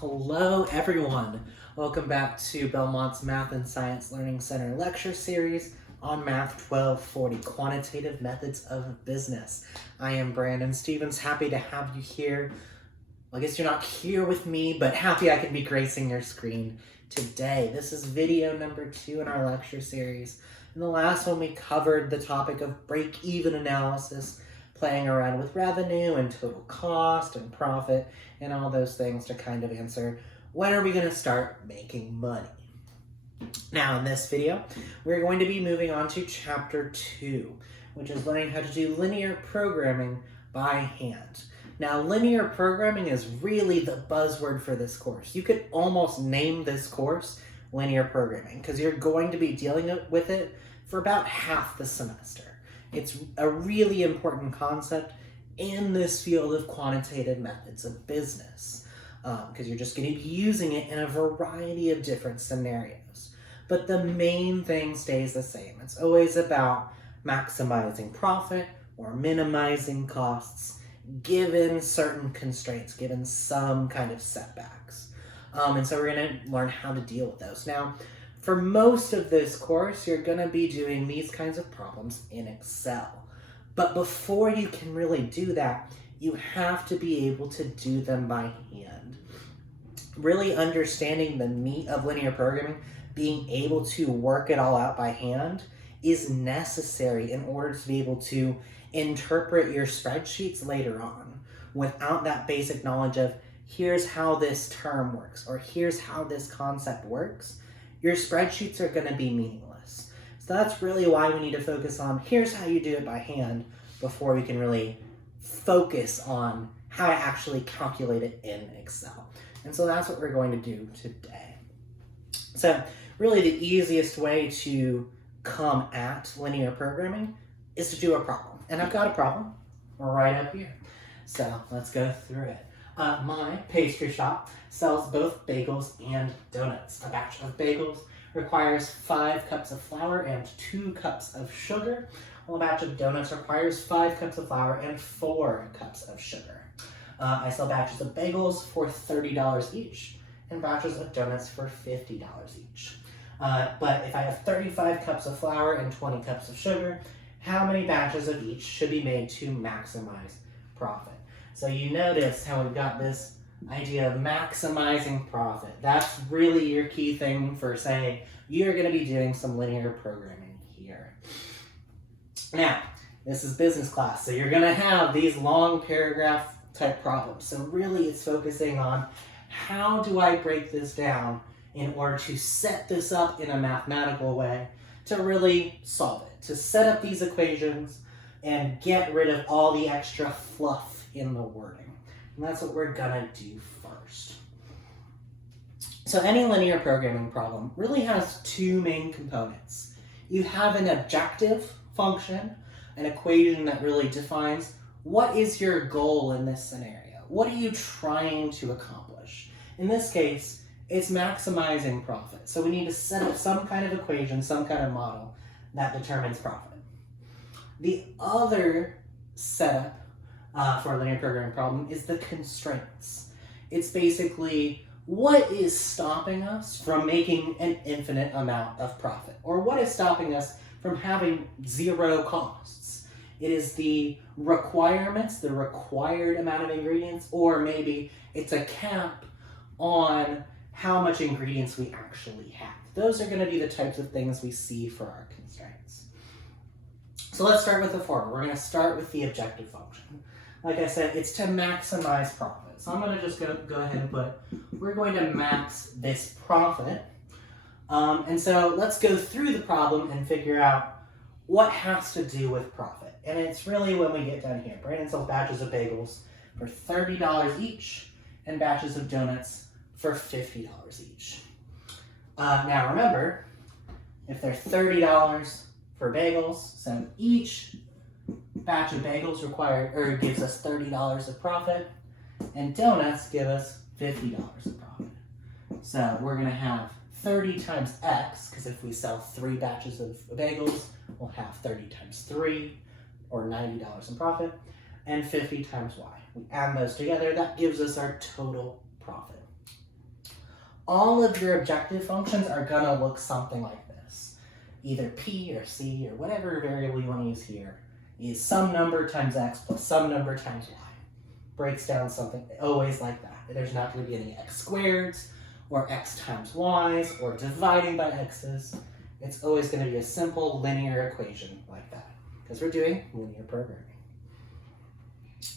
Hello everyone. Welcome back to Belmont's Math and Science Learning Center lecture series on Math 1240, Quantitative Methods of Business. I am Brandon Stevens, happy to have you here. Well, I guess you're not here with me, but happy I can be gracing your screen today. This is video number 2 in our lecture series. In the last one, we covered the topic of break-even analysis, playing around with revenue and total cost and profit and all those things to kind of answer, when are we going to start making money? Now in this video, we're going to be moving on to chapter 2, which is learning how to do linear programming by hand. Now linear programming is really the buzzword for this course. You could almost name this course linear programming because you're going to be dealing with it for about half the semester. It's a really important concept in this field of quantitative methods of business because you're just going to be using it in a variety of different scenarios. But the main thing stays the same. It's always about maximizing profit or minimizing costs given certain constraints, given some kind of setbacks. And so we're going to learn how to deal with those. Now, for most of this course, you're going to be doing these kinds of problems in Excel. But before you can really do that, you have to be able to do them by hand. Really understanding the meat of linear programming, being able to work it all out by hand, is necessary in order to be able to interpret your spreadsheets later on. Without that basic knowledge of, here's how this term works, or here's how this concept works, your spreadsheets are going to be meaningless. So that's really why we need to focus on here's how you do it by hand before we can really focus on how to actually calculate it in Excel. And so that's what we're going to do today. So really the easiest way to come at linear programming is to do a problem. And I've got a problem right up here. So let's go through it. My pastry shop sells both bagels and donuts. A batch of bagels requires 5 cups of flour and 2 cups of sugar, while a batch of donuts requires 5 cups of flour and 4 cups of sugar. I sell batches of bagels for $30 each and batches of donuts for $50 each. But if I have 35 cups of flour and 20 cups of sugar, how many batches of each should be made to maximize profit? So you notice how we've got this idea of maximizing profit. That's really your key thing for saying you're going to be doing some linear programming here. Now, this is business class, so you're going to have these long paragraph type problems. So really it's focusing on how do I break this down in order to set this up in a mathematical way to really solve it, to set up these equations and get rid of all the extra fluff in the wording. And that's what we're gonna do first. So any linear programming problem really has 2 main components. You have an objective function, an equation that really defines what is your goal in this scenario? What are you trying to accomplish? In this case, it's maximizing profit. So we need to set up some kind of equation, some kind of model that determines profit. The other setup for a linear programming problem is the constraints. It's basically what is stopping us from making an infinite amount of profit, or what is stopping us from having 0 costs. It is the requirements, the required amount of ingredients, or maybe it's a cap on how much ingredients we actually have. Those are going to be the types of things we see for our constraints. So let's start with the former. We're going to start with the objective function. Like I said, it's to maximize profit. So I'm going to just go ahead and put, we're going to max this profit. And so let's go through the problem and figure out what has to do with profit. And it's really when we get down here. Brandon sells batches of bagels for $30 each and batches of donuts for $50 each. Now remember, if they're $30 for bagels, so each batch of bagels gives us $30 of profit, and donuts give us $50 of profit. So we're going to have 30 times x, because if we sell 3 batches of bagels, we'll have 30 times 3, or $90 in profit, and 50 times y. We add those together, that gives us our total profit. all of your objective functions are gonna look something like this. Either P or C or whatever variable you want to use here is some number times X plus some number times Y. Breaks down something always like that. There's not going to be any X squareds or X times Y's or dividing by X's. It's always going to be a simple linear equation like that because we're doing linear programming.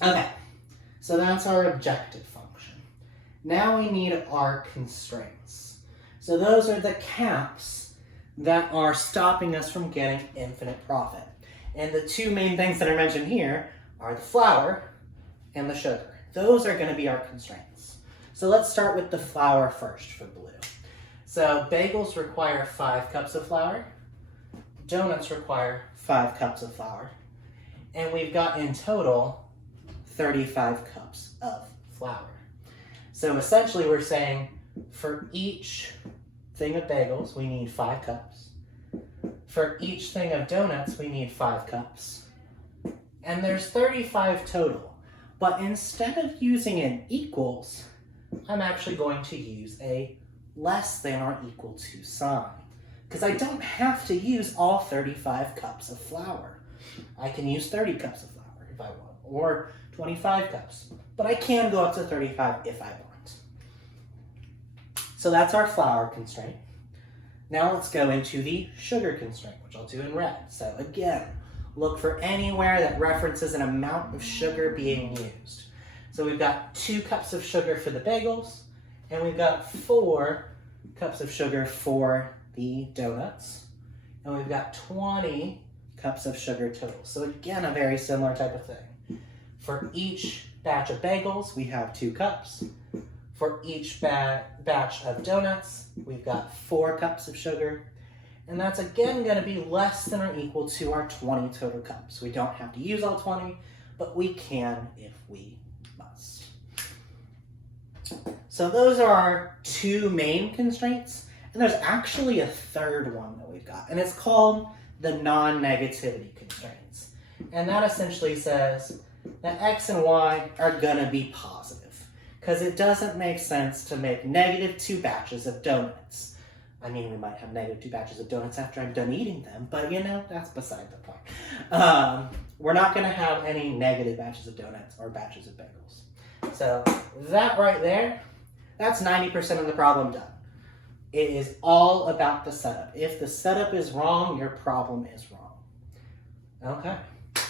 Okay, so that's our objective function. Now we need our constraints. So those are the caps that are stopping us from getting infinite profit. And the two main things that are mentioned here are the flour and the sugar. Those are going to be our constraints. So let's start with the flour first for blue. So bagels require 5 cups of flour. Donuts require 5 cups of flour. And we've got in total 35 cups of flour. So essentially we're saying for each thing of bagels, we need 5 cups. For each thing of donuts, we need 5 cups. And there's 35 total. But instead of using an equals, I'm actually going to use a less than or equal to sign. Because I don't have to use all 35 cups of flour. I can use 30 cups of flour if I want, or 25 cups. But I can go up to 35 if I want. So that's our flour constraint. Now let's go into the sugar constraint, which I'll do in red. So again, look for anywhere that references an amount of sugar being used. So we've got 2 cups of sugar for the bagels, and we've got 4 cups of sugar for the donuts, and we've got 20 cups of sugar total. So again, a very similar type of thing. For each batch of bagels, we have 2 cups. For each batch of donuts, we've got 4 cups of sugar. And that's again going to be less than or equal to our 20 total cups. We don't have to use all 20, but we can if we must. So those are our 2 main constraints. And there's actually a third one that we've got. And it's called the non-negativity constraints. And that essentially says that X and Y are going to be positive. Because it doesn't make sense to make -2 batches of donuts. I mean, we might have -2 batches of donuts after I'm done eating them, but you know, that's beside the point. We're not going to have any negative batches of donuts or batches of bagels. So that right there, that's 90% of the problem done. It is all about the setup. If the setup is wrong, your problem is wrong. Okay.